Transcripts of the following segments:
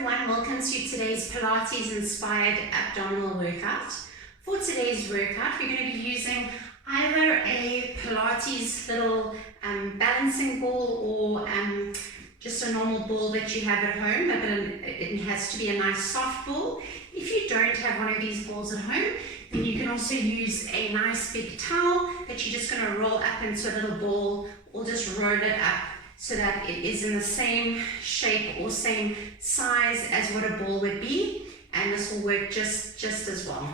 everyone, welcome to today's Pilates inspired abdominal workout. For today's workout, we're going to be using either a Pilates little balancing ball or just a normal ball that you have at home, but it has to be a nice soft ball. If you don't have one of these balls at home, then you can also use a nice big towel that you're just going to roll up into a little ball, or just roll it up so that it is in the same shape or same size as what a ball would be, and this will work just as well.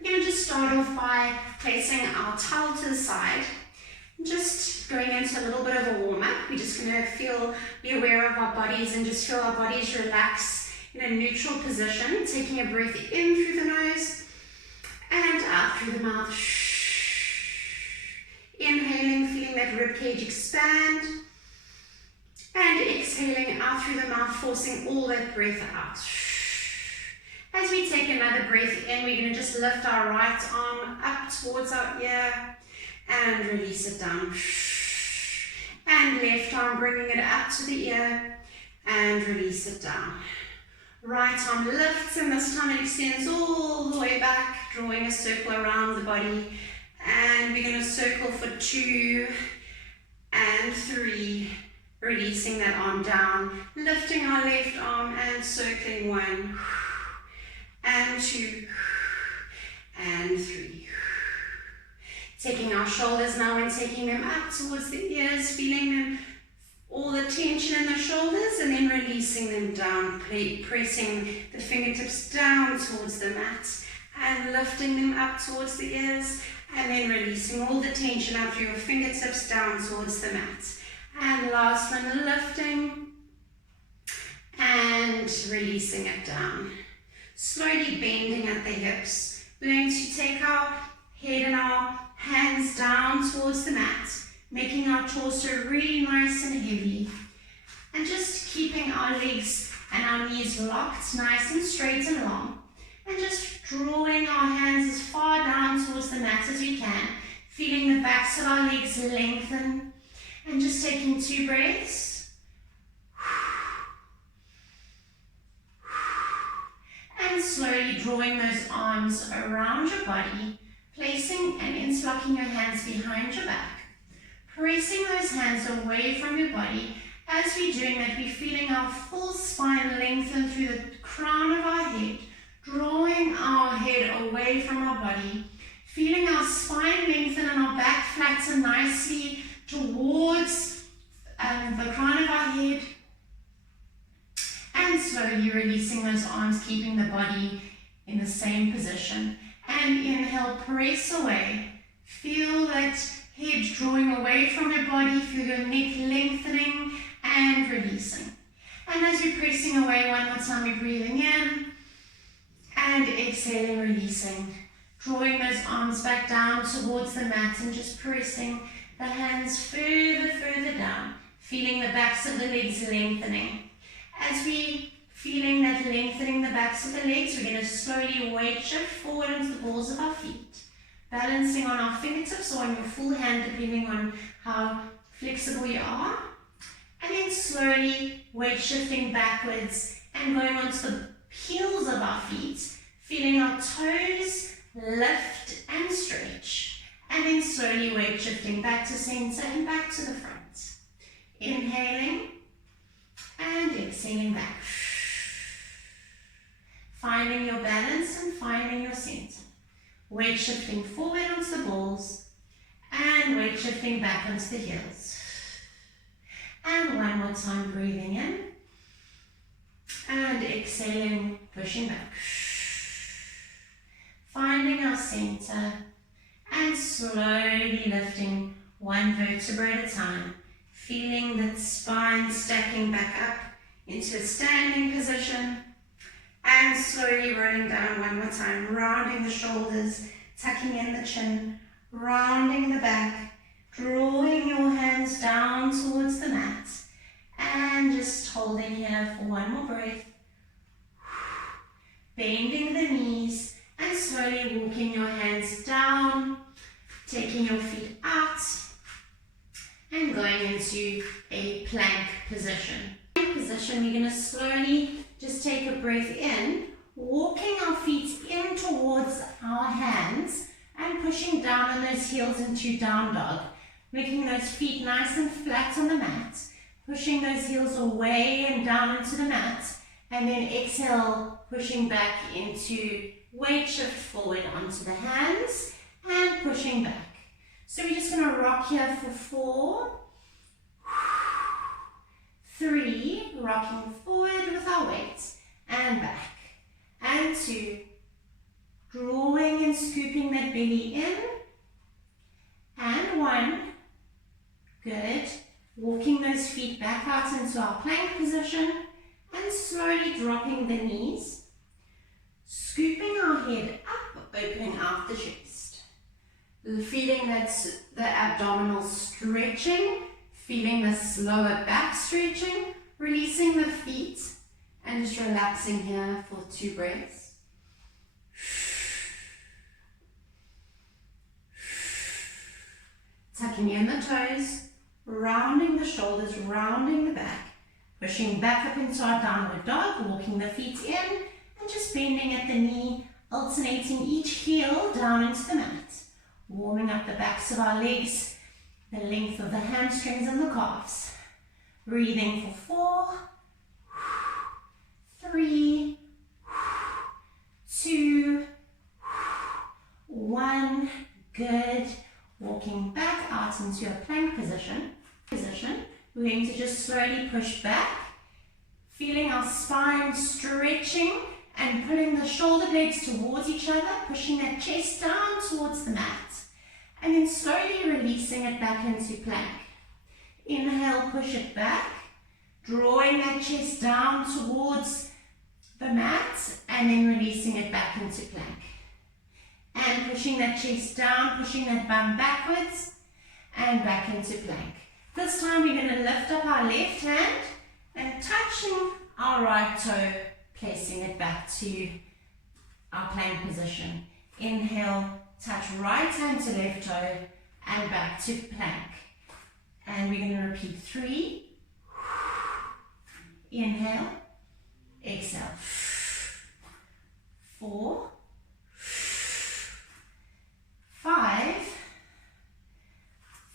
We're going to just start off by placing our towel to the side, just going into a little bit of a warm-up. We're just going to be aware of our bodies and just feel our bodies relax in a neutral position, taking a breath in through the nose and out through the mouth. Inhaling, feeling that rib cage expand, and exhaling out through the mouth, forcing all that breath out. As we take another breath in, we're going to just lift our right arm up towards our ear and release it down. And left arm, bringing it up to the ear and release it down. Right arm lifts, and this time it extends all the way back, drawing a circle around the body. And we're going to circle for 2 and 3. Releasing that arm down, lifting our left arm and circling 1 and 2 and 3. Taking our shoulders now and taking them up towards the ears, feeling them, all the tension in the shoulders, and then releasing them down, pressing the fingertips down towards the mat and lifting them up towards the ears, and then releasing all the tension out through your fingertips down towards the mat. And last one, lifting and releasing it down. Slowly bending at the hips. We're going to take our head and our hands down towards the mat, making our torso really nice and heavy. And just keeping our legs and our knees locked nice and straight and long. And just drawing our hands as far down towards the mat as we can, feeling the backs of our legs lengthen. And just taking 2 breaths. And slowly drawing those arms around your body, placing and interlocking your hands behind your back. Pressing those hands away from your body. As we're doing that, we're feeling our full spine lengthen through the crown of our head, drawing our head away from our body, feeling our spine lengthen and our back flatten nicely towards the crown of our head, and slowly releasing those arms, keeping the body in the same position. And inhale, press away. Feel that head drawing away from your body, feel your neck lengthening and releasing. And as you're pressing away, one more time, you're breathing in and exhaling, releasing. Drawing those arms back down towards the mat and just pressing the hands further down, feeling the backs of the legs lengthening. As we feeling that lengthening the backs of the legs, we're going to slowly weight shift forward into the balls of our feet, balancing on our fingertips or on your full hand, depending on how flexible you are. And then slowly weight shifting backwards and going onto the heels of our feet, feeling our toes lift and stretch. And then slowly weight shifting back to center and back to the front. Inhaling and exhaling back. Finding your balance and finding your center. Weight shifting forward onto the balls and weight shifting back onto the heels. And one more time, breathing in and exhaling, pushing back. Finding our center. And slowly lifting 1 vertebra at a time, feeling that spine stacking back up into a standing position, and slowly rolling down one more time, rounding the shoulders, tucking in the chin, rounding the back, drawing your hands down towards the mat, and just holding here for 1 more breath, bending the knees, and slowly walking your hands down, taking your feet out, and going into a plank position. We're going to slowly just take breath in, walking our feet in towards our hands and pushing down on those heels into down dog, making those feet nice and flat on the mat, pushing those heels away and down into the mat, and then exhale, pushing back into weight shift forward onto the hands and pushing back. So we're just going to rock here for 4, 3, rocking forward with our weight and back, and 2, drawing and scooping that belly in, and 1, good, walking those feet back out into our plank position and slowly dropping the knees, scooping our head up, opening out the chest, feeling that the abdominal stretching, feeling this lower back stretching, releasing the feet and just relaxing here for 2 breaths. Tucking in the toes, rounding the shoulders, rounding the back, pushing back up into our downward dog, walking the feet in and just bending at the knee, alternating each heel down into the mat, warming up the backs of our legs, the length of the hamstrings and the calves. Breathing for 4, 3, 2, 1, good. Walking back out into a plank position. We're going to just slowly push back, feeling our spine stretching and pulling the shoulder blades towards each other, pushing that chest down towards the mat, and then slowly releasing it back into plank. Inhale, push it back, drawing that chest down towards the mat, and then releasing it back into plank. And pushing that chest down, pushing that bum backwards and back into plank. This time we're going to lift up our left hand and touching our right toe, placing it back to our plank position. Inhale, touch right hand to left toe and back to plank. And we're going to repeat 3. Inhale, exhale. 4,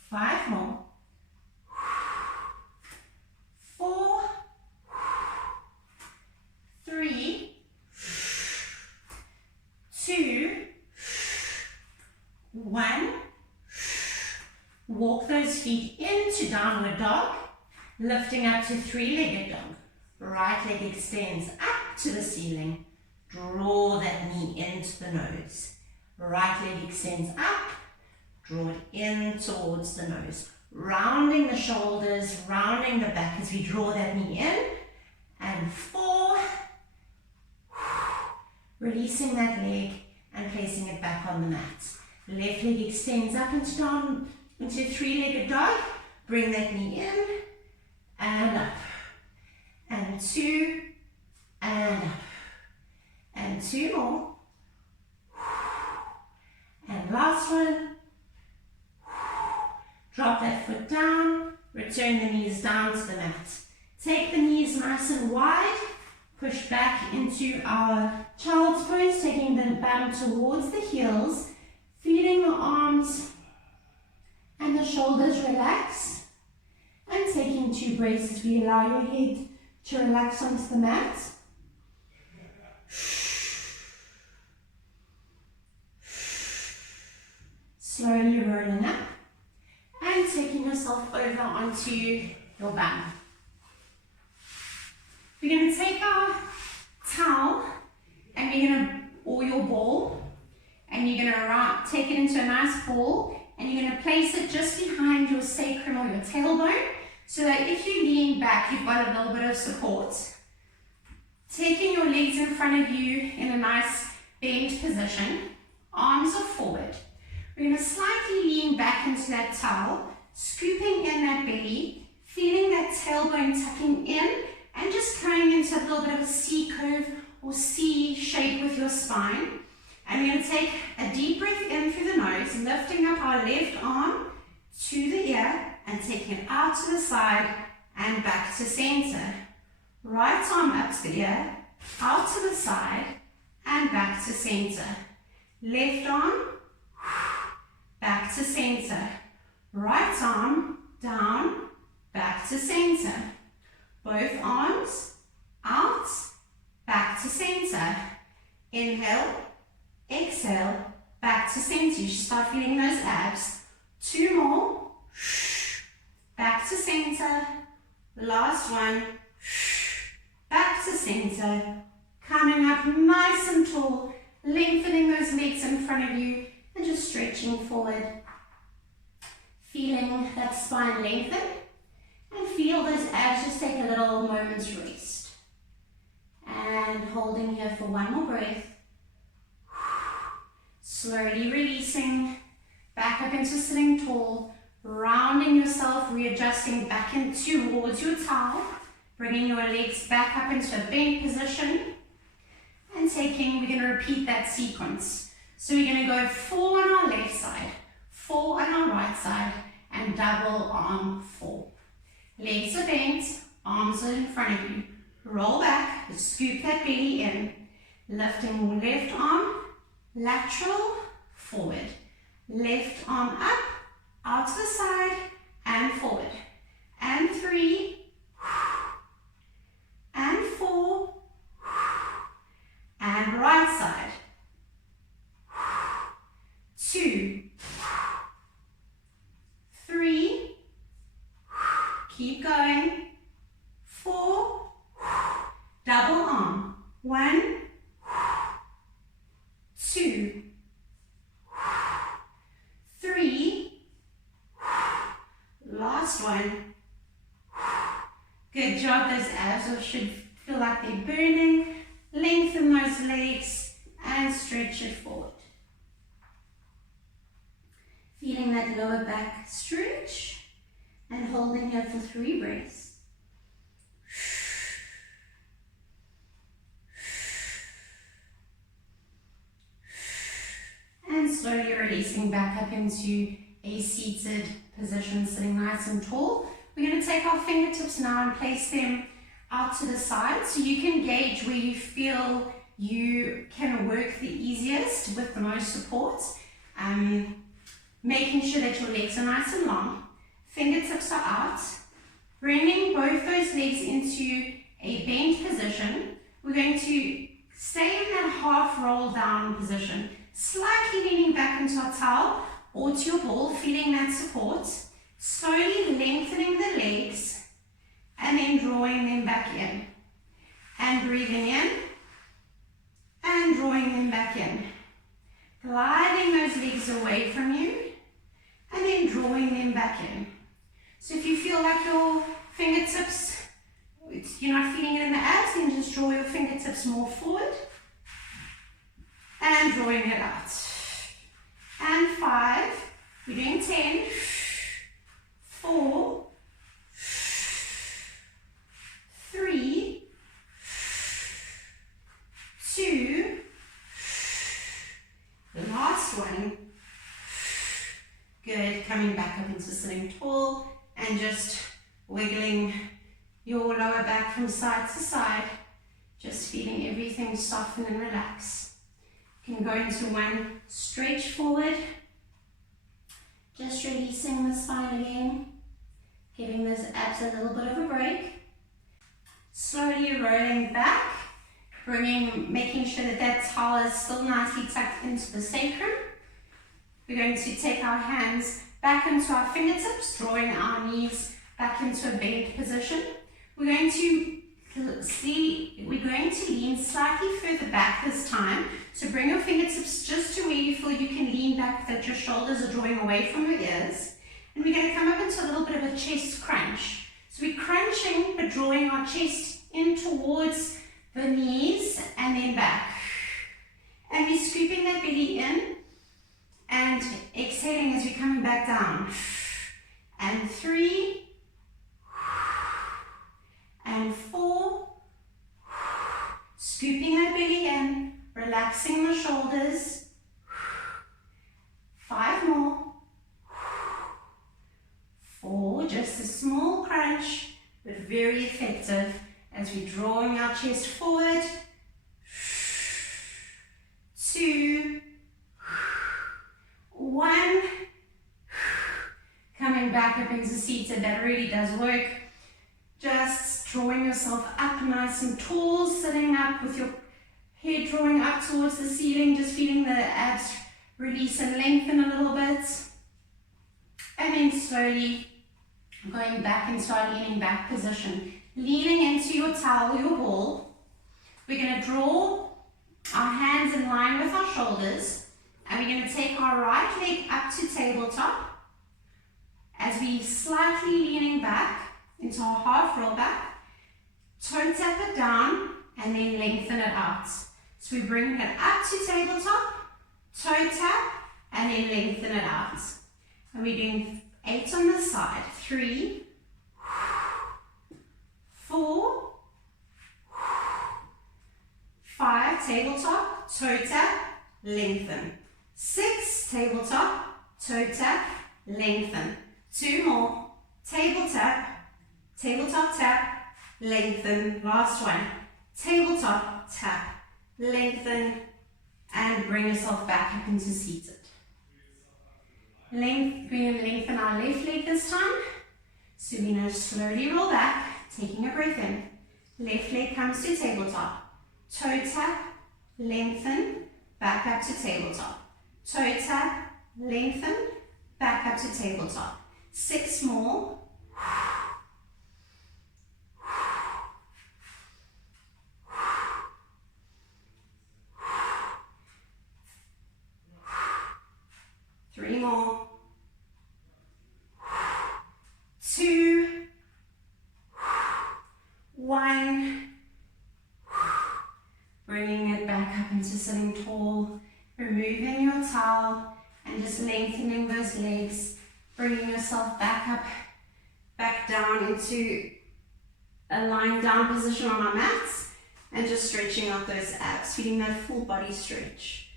5 more, 4, 3, 2, 1, walk those feet into downward dog, lifting up to 3-legged dog, right leg extends up to the ceiling, draw that knee into the nose. Right leg extends up, draw it in towards the nose. Rounding the shoulders, rounding the back as we draw that knee in. And 4. Releasing that leg and placing it back on the mat. Left leg extends up and down into 3-legged dog. Bring that knee in and up. And 2 and up. And 2 more. And last one. Drop that foot down, return the knees down to the mat. Take the knees nice and wide, push back into our child's pose, taking the bum towards the heels, feeling the arms and the shoulders relax, and taking 2 breaths as we allow your head to relax onto the mat. Slowly rolling up and taking yourself over onto your bum. We're going to take our towel and we're going to, or your ball, and you're going to take it into a nice ball and you're going to place it just behind your sacrum or your tailbone so that if you lean back, you've got a little bit of support. Taking your legs in front of you in a nice bent position, arms are forward. We're going to slightly lean back into that towel, scooping in that belly, feeling that tailbone tucking in, and just coming into a little bit of a C curve or C shape with your spine. And we're going to take a deep breath in through the nose, lifting up our left arm to the ear and taking it out to the side and back to center. Right arm up to the ear, out to the side, and back to center. Left arm, back to center. Right arm, down, back to center. Both arms, out, back to center. Inhale, exhale, back to center. You should start feeling those abs. 2 more. Back to center. Last one. Back to center. Coming up nice and tall. Lengthening those legs in front of you and just stretching forward. Feeling that spine lengthen. And feel those abs just take a little moment's rest. And holding here for 1 more breath. Slowly releasing. Back up into sitting tall. Rounding yourself, readjusting back in towards your towel. Bringing your legs back up into a bent position. And we're going to repeat that sequence. So we're going to go 4 on our left side, 4 on our right side, and double arm 4. Legs are bent, arms are in front of you. Roll back, scoop that belly in. Lifting left arm, lateral, forward. Left arm up, out to the side, and forward. And 3, and 4, and right side. 2, 3, keep going. 4, double arm. 1, 2, 3, last one. Good job, those abs should feel like they're burning. Lengthen those legs and stretch it forward. Feeling that lower back stretch and holding here for 3 breaths. And slowly releasing back up into a seated position, sitting nice and tall. We're going to take our fingertips now and place them out to the side so you can gauge where you feel you can work the easiest with the most support. Making sure that your legs are nice and long. Fingertips are out. Bringing both those legs into a bent position. We're going to stay in that half roll down position. Slightly leaning back into our towel or to your ball, feeling that support. Slowly lengthening the legs and then drawing them back in. And breathing in and drawing them back in. Gliding those legs away from you and then drawing them back in. So if you feel like your fingertips, you're not feeling it in the abs, then just draw your fingertips more forward and drawing it out. And 5, we're doing 10, 4, 3, 2, the last one. Good, coming back up into sitting tall and just wiggling your lower back from side to side, just feeling everything soften and relax. You can go into one stretch forward, just releasing the spine again, giving those abs a little bit of a break. Slowly rolling back, making sure that that towel is still nicely tucked into the sacrum. We're going to take our hands back into our fingertips, drawing our knees back into a bent position. We're going to lean slightly further back this time. So bring your fingertips just to where you feel you can lean back, that your shoulders are drawing away from your ears. And we're going to come up into a little bit of a chest crunch. So we're crunching but drawing our chest in towards the knees and then back. And we're scooping that belly in and exhaling as we're coming back down. And 3, and 4, scooping that belly in, relaxing the shoulders. 5 more. 4, just a small crunch, but very effective as we're drawing our chest forward back up into seated. That really does work. Just drawing yourself up nice and tall, sitting up with your head drawing up towards the ceiling, just feeling the abs release and lengthen a little bit. And then slowly going back into our leaning back position. Leaning into your towel, your ball. We're going to draw our hands in line with our shoulders. And we're going to take our right leg up to tabletop as we slightly leaning back into our half roll back. Toe tap it down and then lengthen it out. So we're bringing it up to tabletop, toe tap, and then lengthen it out. And we're doing 8 on the side. 3, 4, 5, tabletop, toe tap, lengthen. 6, tabletop, toe tap, lengthen. 2 more, tabletop tap, lengthen. Last one, tabletop tap, lengthen, and bring yourself back up into seated. We're going to lengthen our left leg this time. So we're going to slowly roll back, taking a breath in. Left leg comes to tabletop. Toe tap, lengthen, back up to tabletop. Toe tap, lengthen, back up to tabletop. 6 more. 3 more. 2, 1. Bringing it back up into sitting tall. Removing your towel and just lengthening those legs. Bringing yourself back up, back down into a lying down position on our mats. And just stretching out those abs, feeling that full body stretch.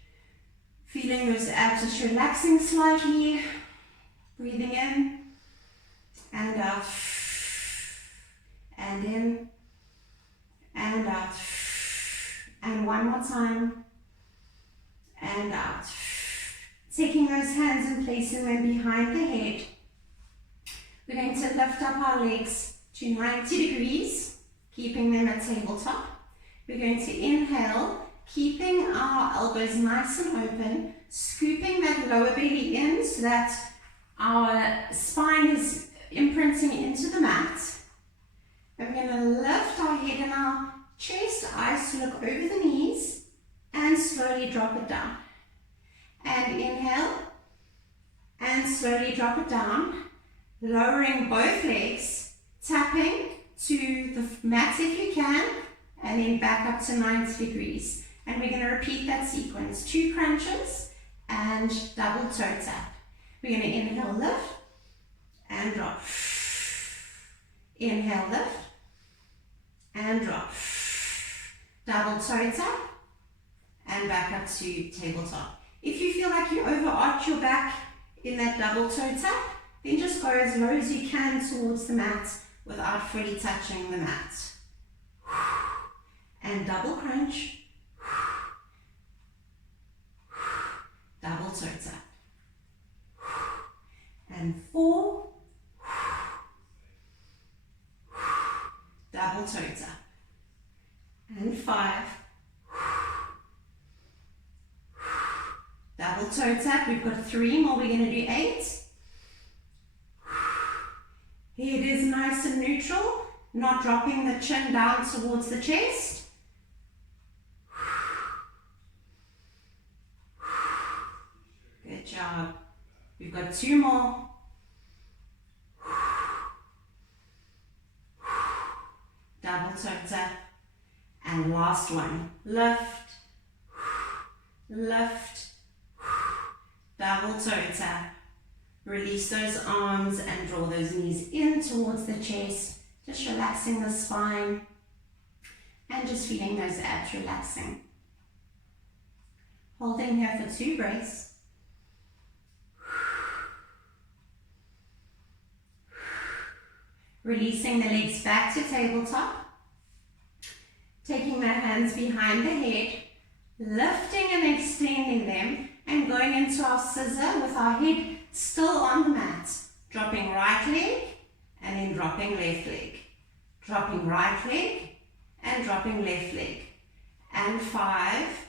Feeling those abs just relaxing slightly. Breathing in and out. And in and out. And one more time. And out. Taking those hands and placing them behind the head. We're going to lift up our legs to 90 degrees, keeping them at tabletop. We're going to inhale, keeping our elbows nice and open, scooping that lower belly in so that our spine is imprinting into the mat. And we're going to lift our head and our chest, eyes to look over the knees, and slowly drop it down. And inhale, and slowly drop it down, lowering both legs, tapping to the mat if you can, and then back up to 90 degrees. And we're going to repeat that sequence. 2 crunches and double toe tap. We're going to inhale, lift, and drop. Inhale, lift, and drop. Double toe tap, and back up to tabletop. If you feel like you overarch your back in that double toe tap, then just go as low as you can towards the mat without fully touching the mat. And double crunch. Double toe tap. And 4. Double toe tap. And 5. Double toe tap. We've got 3 more. We're going to do 8. Head is nice and neutral, not dropping the chin down towards the chest. Good job. We've got 2 more. Double toe tap. And last one. Lift, lift, double toe tap. Release those arms and draw those knees in towards the chest. Just relaxing the spine and just feeling those abs relaxing. Holding here for 2 breaths. Releasing the legs back to tabletop. Taking the hands behind the head, lifting and extending them, and going into our scissor with our head still on the mat. Dropping right leg and then dropping left leg. Dropping right leg and dropping left leg. And 5,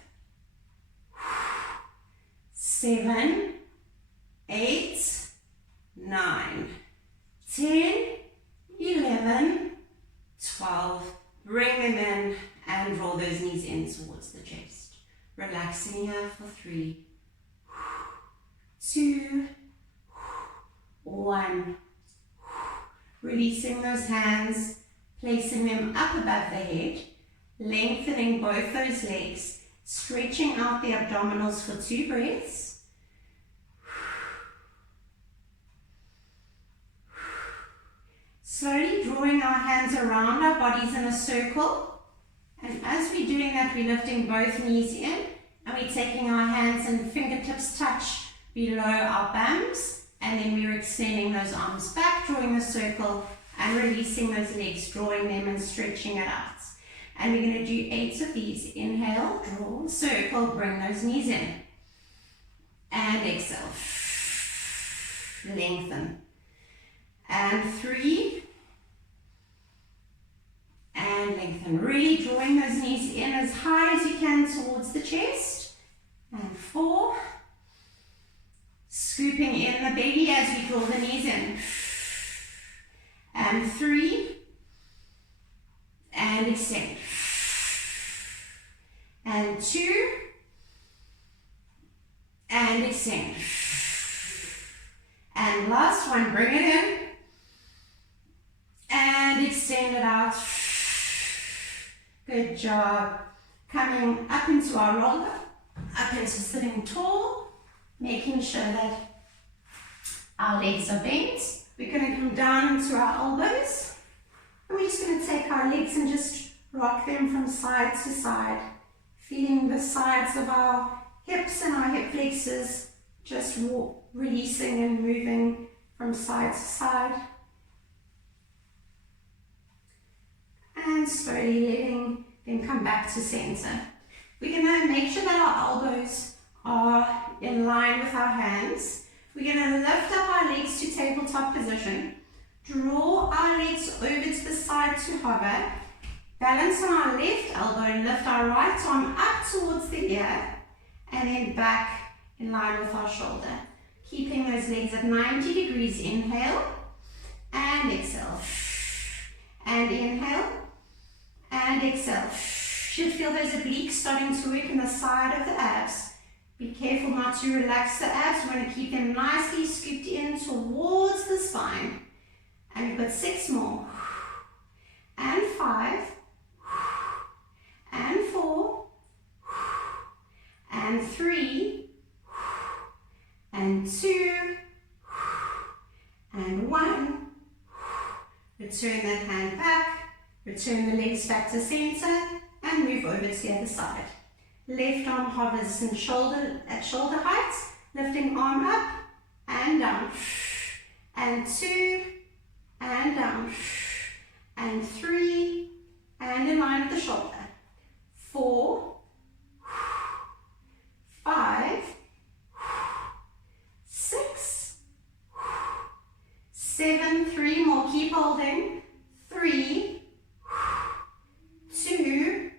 7, 8, 9, 10, 11, 12. Bring them in and roll those knees in towards the chest. Relaxing here for 3, 2, 1. Releasing those hands, placing them up above the head, lengthening both those legs, stretching out the abdominals for 2 breaths. Slowly drawing our hands around our bodies in a circle. And as we're doing that, we're lifting both knees in and we're taking our hands and fingertips touch below our bums. And then we're extending those arms back, drawing a circle and releasing those legs, drawing them and stretching it out. And we're going to do 8 of these. Inhale, draw, circle, bring those knees in. And exhale. Lengthen. And 3. And lengthen. Really drawing those knees in as high as you can towards the chest. And 4. Scooping in the belly as we draw the knees in. And 3. And extend. And 2. And extend. And last one, bring it in. And extend it out. Good job. Coming up into our roller, up into sitting tall. Making sure that our legs are bent. We're going to come down into our elbows. And we're just going to take our legs and just rock them from side to side. Feeling the sides of our hips and our hip flexors just releasing and moving from side to side. And slowly letting them come back to center. We're going to make sure that our elbows are in line with our hands. We're going to lift up our legs to tabletop position. Draw our legs over to the side to hover. Balance on our left elbow and lift our right arm up towards the ear. And then back in line with our shoulder. Keeping those legs at 90 degrees. Inhale. And exhale. And inhale. And exhale. Should feel those obliques starting to work in the side of the abs. Be careful not to relax the abs. We're going to keep them nicely scooped in towards the spine. And we've got 6 more. And 5. And 4. And 3. And 2. And 1. Return that hand back. Return the legs back to center. And move over to the other side. Left arm hovers at shoulder height, lifting arm up and down, and 2, and down, and 3, and in line with the shoulder, 4, 5, 6, 7, 3 more, keep holding, 3, 2,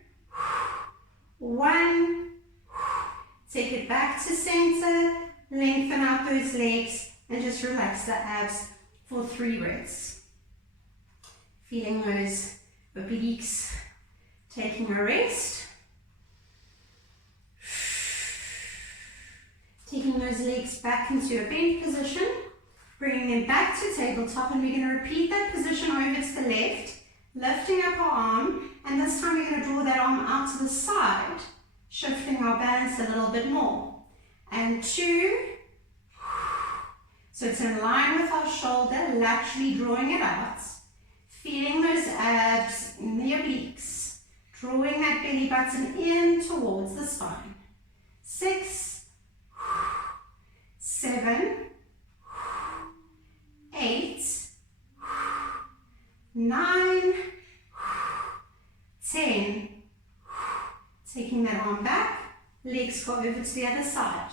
1, take it back to center, lengthen out those legs and just relax the abs for 3 breaths. Feeling those obliques taking a rest. Taking those legs back into a bent position, bringing them back to tabletop, and we're going to repeat that position over to the left, lifting up our arm, and this time we're going to draw that arm out to the side, shifting our balance a little bit more. And 2, so it's in line with our shoulder, laterally drawing it out, feeling those abs in the obliques, drawing that belly button in towards the spine. 6, 7, 8, 9, 10. Taking that arm back, legs go over to the other side.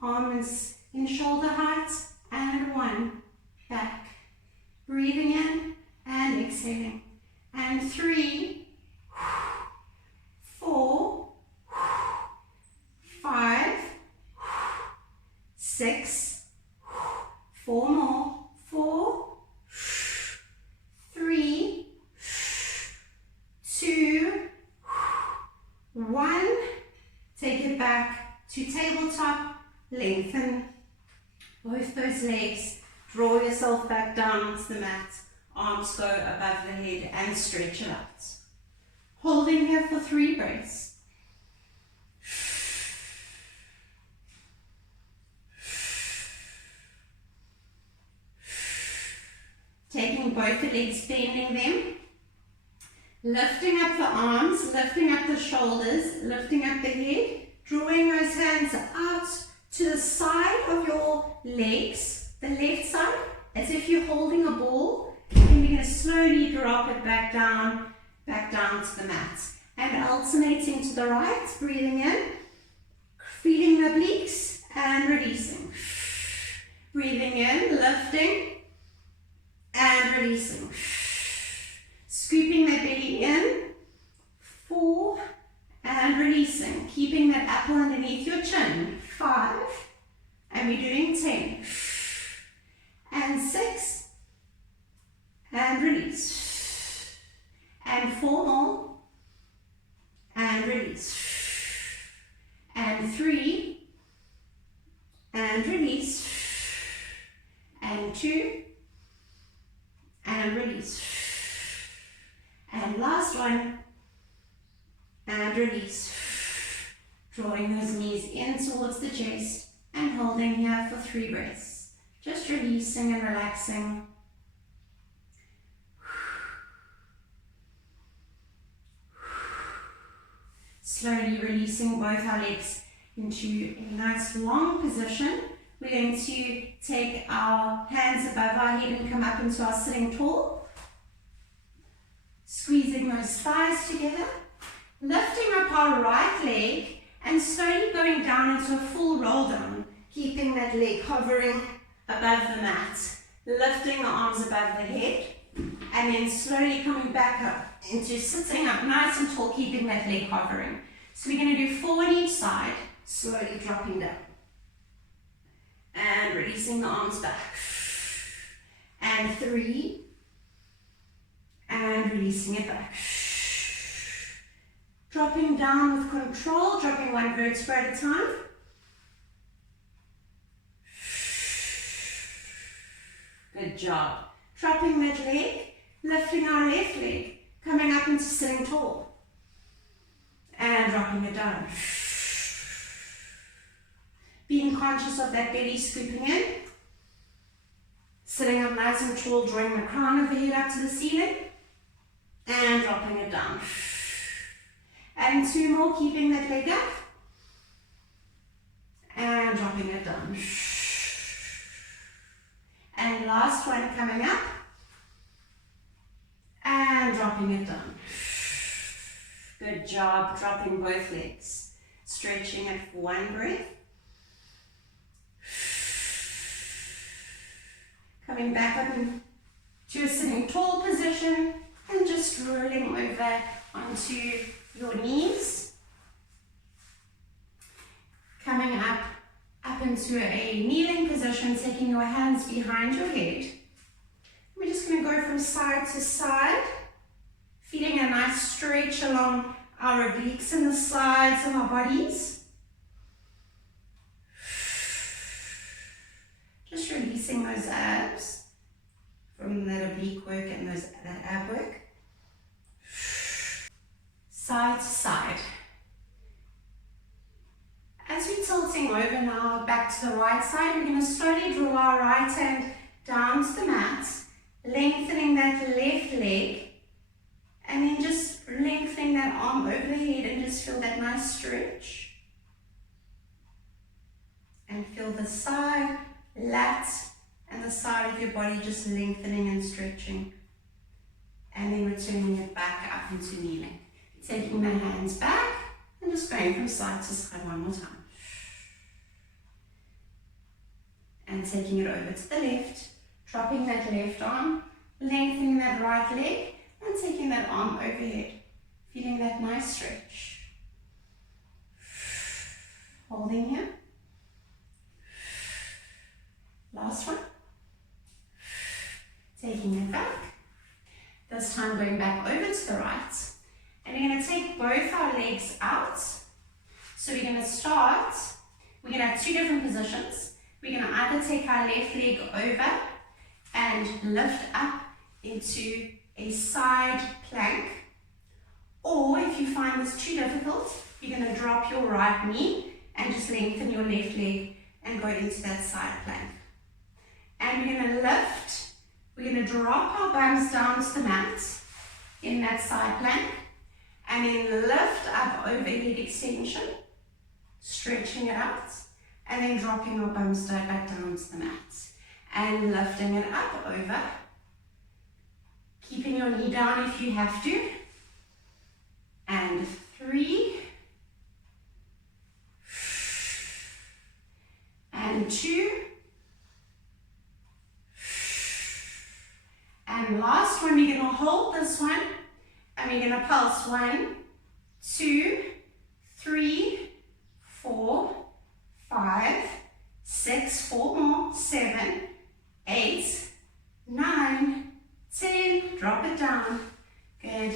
Arms in shoulder height, and 1, back. Breathing in and exhaling. And 3, 4, 5, 6, 4 more, 4, 3, 2, 1. Take it back to tabletop. Lengthen both those legs. Draw yourself back down to the mat. Arms go above the head and stretch it out. Holding here for 3 breaths. Taking both the legs, bending them. Lifting up the arms, lifting up the shoulders, lifting up the head. Drawing those hands out to the side of your legs, the left side, as if you're holding a ball. And you're going to slowly drop it back down to the mat. And alternating to the right, breathing in, feeling the obliques, and releasing. Breathing in, lifting, and releasing. Scooping that belly in, 4, and releasing. Keeping that apple underneath your chin, 5, and we're doing 10. And 6, and release. And 4 more, and release. And 3, and release. And 2, and release. And last one, and release. Drawing those knees in towards the chest and holding here for 3 breaths. Just releasing and relaxing. Slowly releasing both our legs into a nice long position. We're going to take our hands above our head and come up into our sitting tall. Squeezing those thighs together. Lifting up our right leg and slowly going down into a full roll down. Keeping that leg hovering above the mat. Lifting the arms above the head. And then slowly coming back up into sitting up nice and tall, keeping that leg hovering. So we're going to do 4 on each side, slowly dropping down. And releasing the arms back. And 3. And releasing it back. Dropping down with control, dropping 1 vertebra at a time. Good job. Dropping that leg, lifting our left leg, coming up into sitting tall. And dropping it down. Being conscious of that belly scooping in. Sitting up nice and tall, drawing the crown of the head up to the ceiling. And dropping it down. And 2 more, keeping that leg up. And dropping it down. And last one coming up. And dropping it down. Good job, dropping both legs. Stretching it for 1 breath. Coming back up to a sitting tall position and just rolling over onto your knees. Coming up into a kneeling position, taking your hands behind your head. We're just going to go from side to side, feeling a nice stretch along our obliques and the sides of our bodies. Just releasing those abs from that oblique work and that ab work. Side to side. As we're tilting over now back to the right side, we're going to slowly draw our right hand down to the mat, lengthening that left leg, and then just lengthening that arm over the head and just feel that nice stretch. And feel the side, lat, and the side of your body just lengthening and stretching. And then returning it back up into kneeling. Taking the hands back and just going from side to side 1 more time. And taking it over to the left, Dropping that left arm, lengthening that right leg, and taking that arm overhead. Feeling that nice stretch. Holding here. Last one. Taking it back. This time going back over to the right. And we're going to take both our legs out. So we're going to start, we're going to have two different positions. We're going to either take our left leg over and lift up into a side plank. Or if you find this too difficult, you're going to drop your right knee and just lengthen your left leg and go into that side plank. And we're going to lift, we're going to drop our bums down to the mat in that side plank. And then lift up overhead extension, stretching it out. And then dropping our bums back down to the mat. And lifting it up over. Keeping your knee down if you have to. And 3. And 2. And last one, we're going to hold this one. And we're going to pulse 1, 2, 3, 4, 5, 6, 4 more, 7, 8, 9, 10. Drop it down. Good.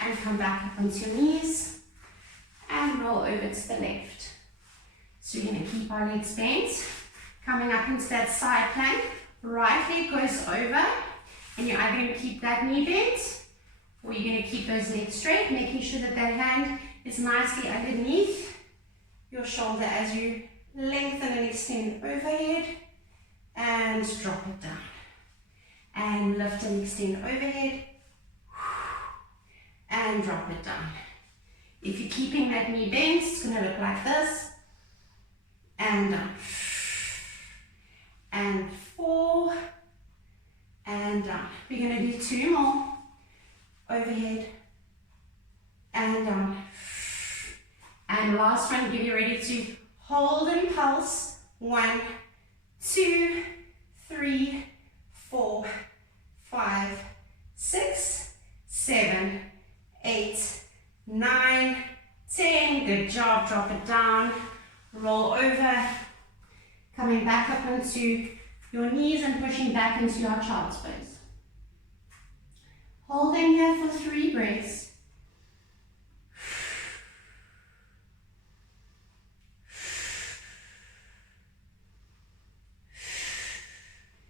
And come back up onto your knees. And roll over to the left. So we're going to keep our legs bent. Coming up into that side plank. Right leg goes over. And you're either going to keep that knee bent, or you're going to keep those legs straight, making sure that that hand is nicely underneath your shoulder as you lengthen and extend overhead, and drop it down. And lift and extend overhead, and drop it down. If you're keeping that knee bent, it's going to look like this, and down. And 4, and down. We're going to do 2 more. Overhead and down. And last one, get you ready to hold and pulse. 1, 2, 3, 4, 5, 6, 7, 8, 9, 10. Good job. Drop it down. Roll over. Coming back up onto your knees and pushing back into your child's pose. Holding here for 3 breaths.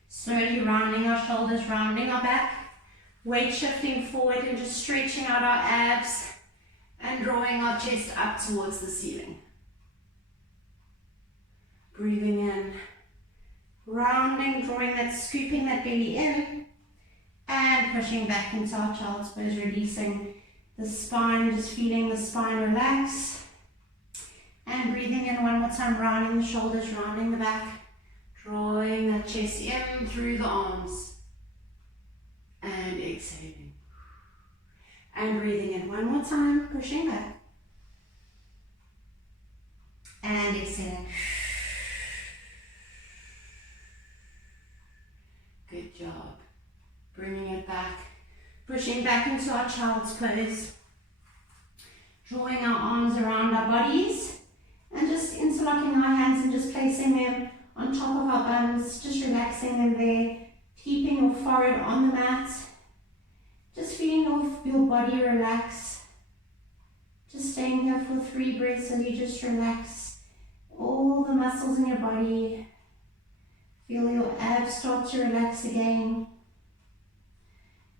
Slowly rounding our shoulders, rounding our back. Weight shifting forward and just stretching out our abs and drawing our chest up towards the ceiling. Breathing in. Rounding, drawing that, scooping that belly in. And pushing back into our child's pose, releasing the spine, just feeling the spine relax. And breathing in one more time, rounding the shoulders, rounding the back, drawing that chest in through the arms. And exhaling. And breathing in one more time, pushing back. And exhaling. Good job. Bringing it back, pushing back into our child's pose. Drawing our arms around our bodies and just interlocking our hands and just placing them on top of our bums, just relaxing them there, keeping your forehead on the mat. Just feeling your body relax. Just staying here for 3 breaths and you just relax all the muscles in your body. Feel your abs start to relax again.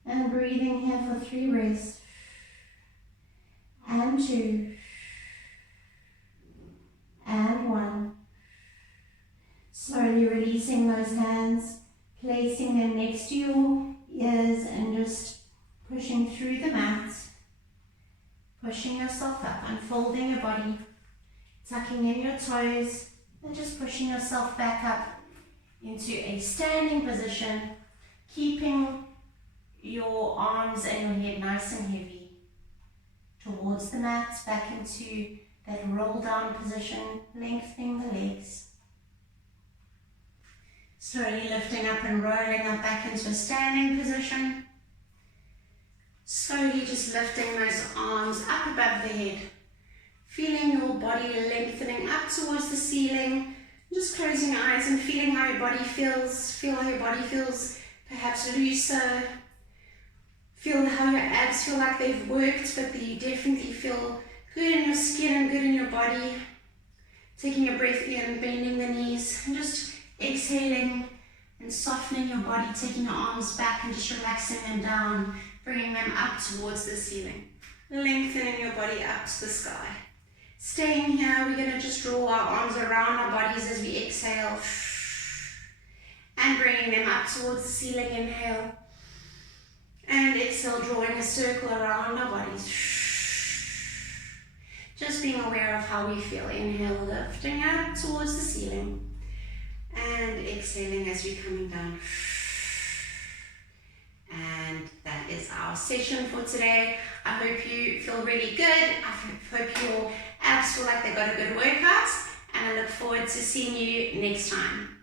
And breathing here for 3 breaths. And 2. And 1. Slowly releasing those hands, placing them next to your ears and just pushing through the mat. Pushing yourself up, unfolding your body, tucking in your toes and just pushing yourself back up into a standing position, keeping your arms and your head nice and heavy towards the mat, back into that roll down position, lengthening the legs. Slowly lifting up and rolling up back into a standing position. Slowly just lifting those arms up above the head. Feeling your body lengthening up towards the ceiling. Just closing your eyes and feeling how your body feels. Feel how your body feels perhaps looser. Feel how your abs feel like they've worked, but that you definitely feel good in your skin and good in your body. Taking a breath in, bending the knees, and just exhaling and softening your body, taking your arms back and just relaxing them down, bringing them up towards the ceiling. Lengthening your body up to the sky. Staying here, we're going to just draw our arms around our bodies as we exhale. And bringing them up towards the ceiling, inhale. And exhale, drawing a circle around our bodies. Just being aware of how we feel. Inhale, lifting up towards the ceiling. And exhaling as we're coming down. And that is our session for today. I hope you feel really good. I hope your abs feel like they got a good workout. And I look forward to seeing you next time.